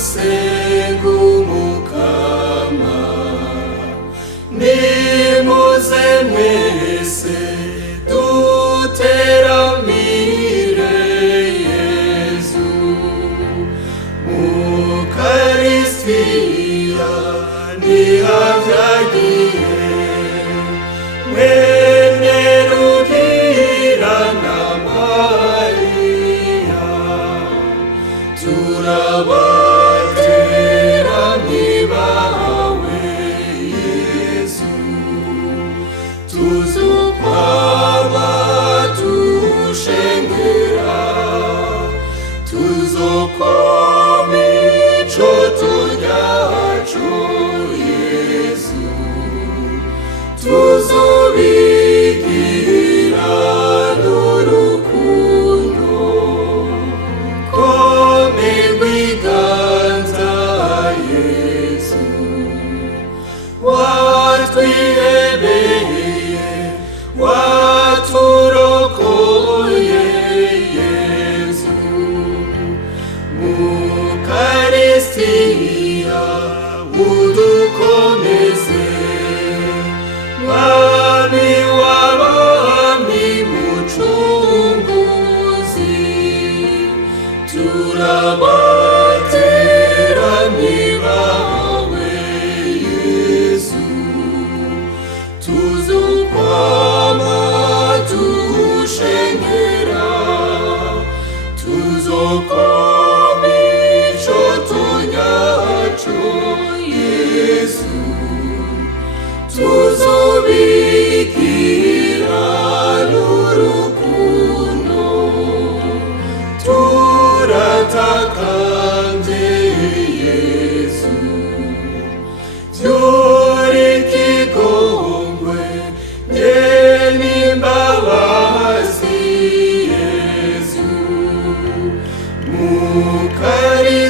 dusenga umukama nimuze mwese duteramire Yezu Mukaristiya nihavyagiye mwene Rugira na Mariya turabateramyi bawe Yezu tuzokwama tushengera tuzokoma ico tunyaco Yezu tuzobigira n'urukundo komerwa iganza Yezu watwihebeye waturokoye Yezu Mukaristiya udukomeze Mwami w'abami mucunguzi turabateramyi bawe Yezu tuzokwama tushengera tuzokoma ico tunyaco Yezu tuzobigira n'urukundo turatakambye Yezu vy'urikigongwe n'imbabazi Yezu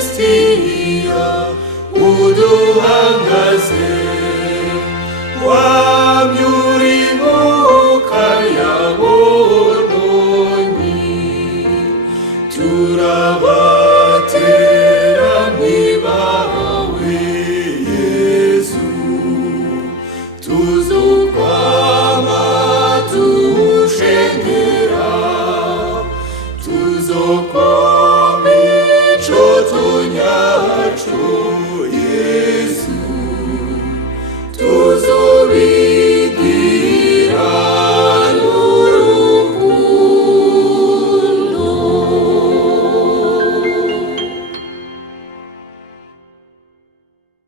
Mukaristiya uduhangaze wamyu